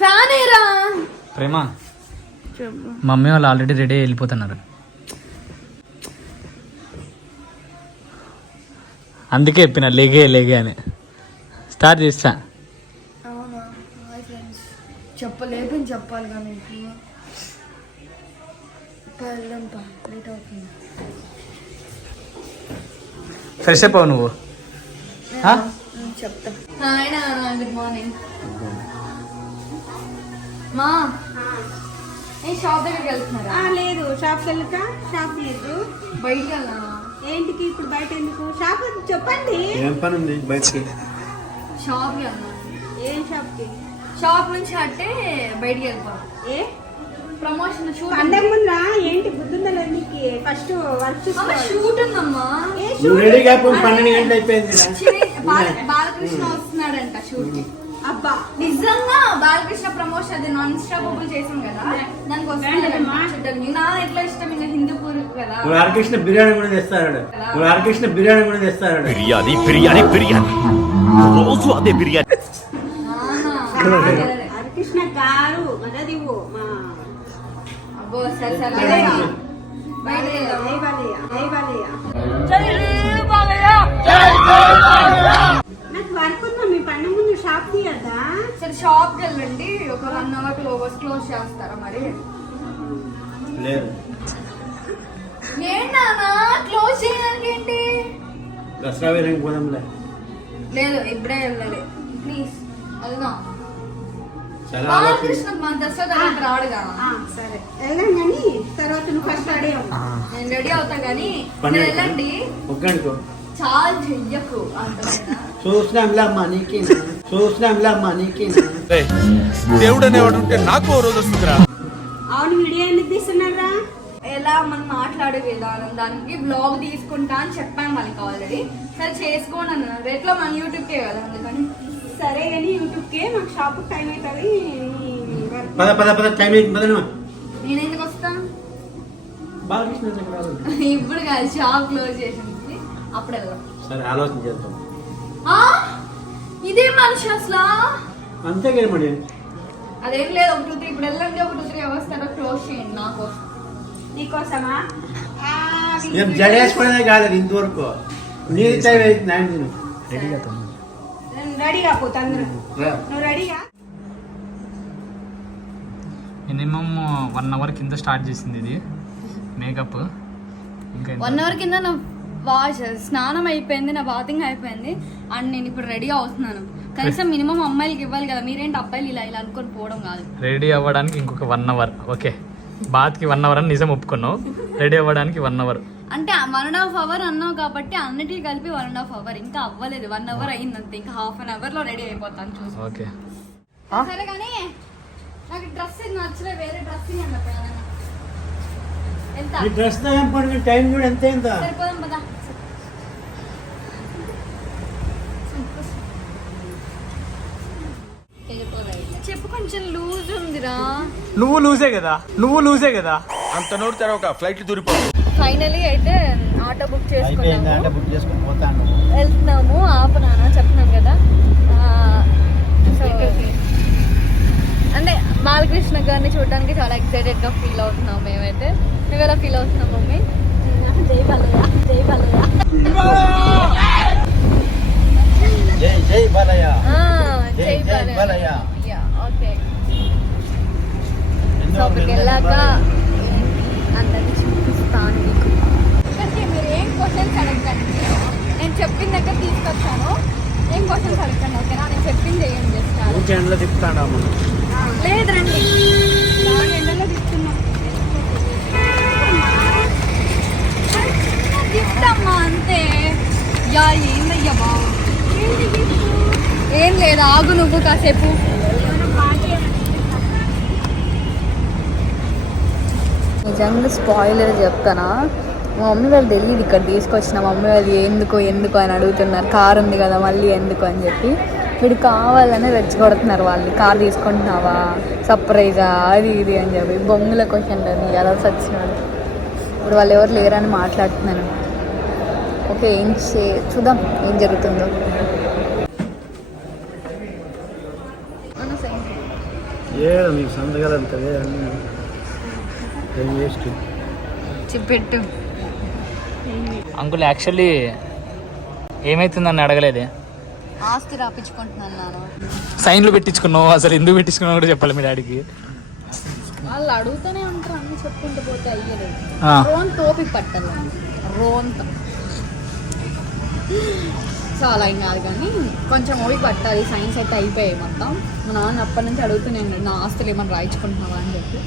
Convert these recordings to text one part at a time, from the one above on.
Fan ఏరా ప్రేమ mummy వాళ్ళు already ready వెళ్ళిపోతున్నారు. అందుకే చెప్పిన లేగే అని స్టార్ట్ చేస్తా. అవునా చెప్పలేదు చెప్పాలి కానీ లేట్ అవుతుంది. ఫ్రెష్ అప్ అవు నువ్వు. చెప్తా. గుడ్ మార్నింగ్ మా. షాప్ దగ్గరికి వెళ్తున్నారా? లేదు, షాప్కి వెళ్ళక. షాప్ లేదు, బయటికి వెళ్ళా. ఏంటికి ఇప్పుడు బయట ఎందుకు? షాప్ చెప్పండి. ఏం పని ఉంది బయటకి? షాప్కి వెళ్ళా. ఏం షాప్కి? షాప్ నుంచి అంటే బయటికి వెళ్ళిపో. ఏ ప్రమోషన్ షూట్ పండగ ముందా? ఏంటి బుద్ధుందా నీకు? ఫస్ట్ వర్క్ షూట్ ఉందమ్మా. రెడీగా 12 గంటలు అయిపోయింది. బాలకృష్ణ వస్తున్నాడంట షూట్ కి. అబ్బా నిజంగా బాలకృష్ణ ప్రమోషన్ అది నాన్ స్టాపబుల్ చేసాం కదా, దానికి వస్తున్నాడు. నా ఎట్లా ఇష్టం ఇంకా హిందూపూర్ కదా. హరికృష్ణ బిర్యానీ కూడా తెస్తాడు. హరికృష్ణ బిర్యానీ కూడా తెస్తాడు. బిర్యానీ రోజు అదే బిర్యానీ. హరికృష్ణ గారు మదదివు మా. అబ్బో సరే సరే నాకు వర్క్ ఉందా? మీ పండుగ ముందు షాప్ తీయదా? సరే షాప్ కి వెళ్ళండి. ఒక 1 hour క్లోజ్ చేస్తారా మరి? లేదు ఏంటన్నా క్లోజ్ చేయడానికి ఏంటి? దసరా వేరే పోదాంలే. లేదు ఇప్పుడే వెళ్ళాలి. ప్లీజ్ వెళ్దాం. బాలకృష్ణ మన దసరా దగ్గర రాడుగా. సరే వెళ్దాం కానీ తర్వాత నువ్వు ఫస్ట్ రెడీ అవ్వు. నేను రెడీ అవుతా కానీ మీరు వెళ్ళండి. ఒక్కనుకో చాలా చెయ్యకు అర్థమైనా. చూసినాంలే అమ్మా నీకేనా దేవుడు అనేవాడు ఉంటే నాకు ఓ రోజు వస్తుందిరా. అవును, వీడియో ఎందుకు తీస్తున్నారా? ఎలా మనం మాట్లాడే విధానం, దానికి బ్లాగ్ తీసుకుంటా అని చెప్పాను వాళ్ళకి ఆల్రెడీ. సరే చేసుకోండి అన్నారు. ఎట్లా మన యూట్యూబ్కే కదా, అందుకని. సరే కానీ యూట్యూబ్కే మాకు షాప్ టైం అవుతుంది. పద టైం అయిపోయింది. నేను ఎందుకు వస్తా? బాలకృష్ణ దగ్గర రావాలి. ఇప్పుడు కాదు, షాప్ క్లోజ్ చేసింది అప్పుడు వెళ్దాం. సరే ఆలోచన చేద్దాం. ఇదే మనిషి అసలు. అంతే కదా మరి. అదేం లేదు. ఒక 2-3 ఇప్పుడు వెళ్ళండి. ఒక 2-3 అవర్స్ తర్వాత క్లోజ్ చేయండి నా కోసం. నీకోసమా? ఏం జడేసుకోవడమే కాలేదు ఇంతవరకు. నీ టైం అవుతుంది. రెడీగా పోతా అందరూ. నువ్వు రెడీగా? మినిమం 1 hour కింద స్టార్ట్ చేసింది ఇది మేకప్. ఇంకా 1 hour కింద నా స్నానం అయిపోయింది, నా బాతింగ్ అయిపోయింది, అండ్ నేను ఇప్పుడు రెడీ అవుతున్నాను. కనీసం మినిమం అమ్మాయిలకి ఇవ్వాలి కదా. మీరేంటి అబ్బాయిలు ఇలా అనుకొని పోవడం కాదు. రెడీ అవ్వడానికి ఇంకొక 1 hour. ఓకే, బాత్కి 1 hour అని నిజం ఒప్పుకున్నావు. రెడీ అవ్వడానికి 1 hour అంటే 1.5 hour అన్నావు కాబట్టి అన్నిటికీ కలిపి 1.5 hour. ఇంకా అవ్వలేదు, 1 hour అయింది అంతే. ఇంకా 1/2 hour లో రెడీ అయిపోతాను చూసి. ఓకే సరే కానీ నాకు డ్రెస్ నచ్చలే, వేరే డ్రెస్ ఎంత ఈ డ్రెస్ టైం కూడా ఎంత అయిందా? సరిపోదాం పదా. చెప్పు, కొంచెం లూజ్ ఉందిరా. నువ్వు లూజే కదా. అంత నోరు తెరవక ఫ్లైట్ దూరిపో. ఫైనలీ అయితే ఆటో బుక్ చేసుకున్నాము, బుక్ చేసుకుని పోతాను. వెళ్తున్నాము. ఆపనా చెప్తున్నాం కదా. సో అంటే బాలకృష్ణ గారిని చూడడానికి చాలా ఎక్సైటెడ్ గా ఫీల్ అవుతున్నాం మేమైతే. మేము ఎలా ఫీల్ అవుతున్నాం మమ్మీ? జై బాలయ్య. ఓకే, షాప్కి వెళ్ళాక అందరినీ చూపిస్తాను మీకు. మీరు ఏం క్వశ్చన్స్ అడగండి, నేను చెప్పిన దగ్గర తీసుకొచ్చాను. ఏం క్వశ్చన్స్ అడగండి ఓకేనా? నేను చెప్పింది చేయండి. ఎండలో తిప్పుతాను. లేదు రండి, ఎండలో తిప్పుతున్నాం. తిప్పుతామ్మా అంతే. యా ఏందయ్యా బాబు, ఏం లేదు ఆగు నువ్వు కాసేపు. నిజంగా స్పాయిలర్ చెప్తానా, మా మమ్మీ వాళ్ళు తెలియదు ఇక్కడ తీసుకొచ్చిన. మా మమ్మీ వాళ్ళు ఎందుకు అని అడుగుతున్నారు. కార్ ఉంది కదా మళ్ళీ ఎందుకు అని చెప్పి. వీడు కావాలనే రెచ్చగొడుతున్నారు వాళ్ళు. కార్ తీసుకుంటున్నావా, సర్ప్రైజా, అది ఇది అని చెప్పి బొంగుల క్వశ్చన్ అది ఎలా వచ్చినాడు. ఇప్పుడు వాళ్ళు ఎవరు లేరని మాట్లాడుతున్నాను. ఓకే, చూద్దాం ఏం జరుగుతుందో. ఏదో మీకు సంతకాలు ఉంటుంది అన్నీ వేస్ట్. పెట్టు. అంకుల్ యాక్చువల్లీ ఏమైతుందని అడగలేదే. ఆస్తి రాపించుకుంటున్నాను నాను. సైన్లు పెట్టించుకున్నావు, అసలు ఎందుకు పెట్టించుకున్నావు కూడా చెప్పాలి మీ డాడీకి. వాళ్ళు అడుగుతూనే ఉంటారు, అన్ని చెప్పుకుంటూ పోతే అయ్యలేదు. రోన్ తోపి పట్టాలి, రోన్తో చాలా ఏం కాదు కానీ కొంచెం ఓపి పట్టాలి. సైన్స్ అయితే అయిపోయాయి మొత్తం. మా నాన్న అప్పటి నుంచి అడుగుతూనే ఉన్నాడు, నా ఆస్తులు ఏమన్నా రాయించుకుంటున్నావా అని చెప్పి.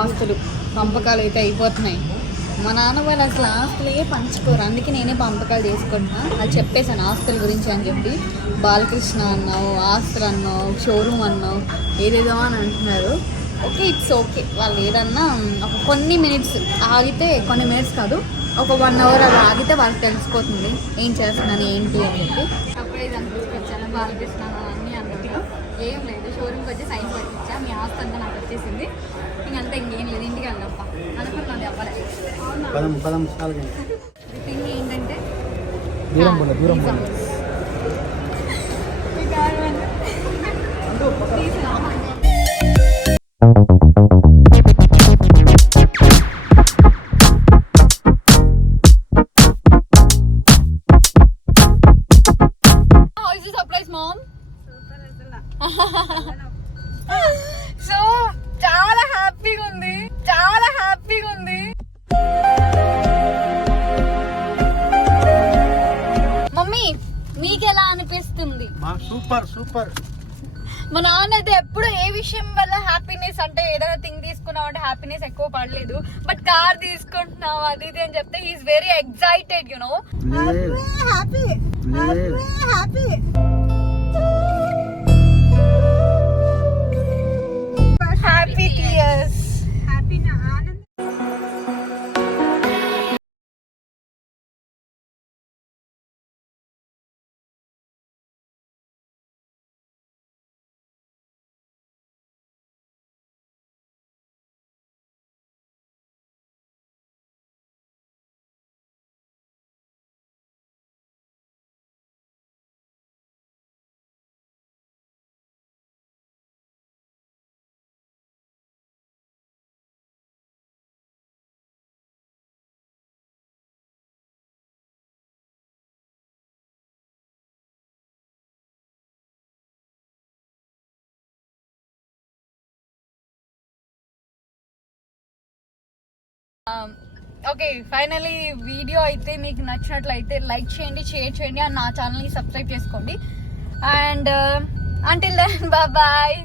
ఆస్తులు పంపకాలు అయితే అయిపోతున్నాయి. మా నాన్న వాళ్ళు అసలు ఆస్తులే పంచుకోరు, అందుకే నేనే పంపకాలు చేసుకుంటున్నా. అది చెప్పేశాను ఆస్తుల గురించి అని చెప్పి. బాలకృష్ణ అన్నావు, ఆస్తులు అన్నావు, షోరూమ్ అన్నావు, ఏదేదో అని అంటున్నారు. Okay, it's okay. వాళ్ళు ఏదన్నా ఒక కొన్ని మినిట్స్ ఆగితే, కొన్ని మినిట్స్ కాదు, ఒక 1 hour అది ఆగితే వాళ్ళకి తెలిసిపోతుంది ఏం చేస్తున్నాను ఏంటి అని చెప్పి. అప్పుడే దాన్ని తీసుకొచ్చాను, బాలకృష్ణ అన్నీ అన్నట్టు. ఏం లేదు, షోరూమ్కి వచ్చి సైన్ పట్టించా, మీ ఆస్తి అంతా నాకు వచ్చేసింది. ఇంకంతా ఇంకేం లేదు, ఇంటికి వెళ్ళప్ప అనుకున్నది అవ్వలేదు. థింగ్ ఏంటంటే సర్ప్రైజ్ మామ్. సో చాలా హ్యాపీగా ఉంది, చాలా హ్యాపీగా ఉంది. మమ్మీ మీకు ఎలా అనిపిస్తుంది? సూపర్. మా నాన్న అయితే ఎప్పుడు ఏ విషయం వల్ల హ్యాపీనెస్ అంటే ఏదైనా థింగ్ తీసుకున్నావు అంటే హ్యాపీనెస్ ఎక్కువ పడలేదు, బట్ కార్ తీసుకుంటున్నావు అది ఇది అని చెప్తే he's very excited, you know. Happy tears. Okay, finally video అయితే మీకు నచ్చినట్లయితే లైక్ చేయండి, షేర్ చేయండి, అండ్ నా ఛానల్ని సబ్స్క్రైబ్ చేసుకోండి. And until then bye.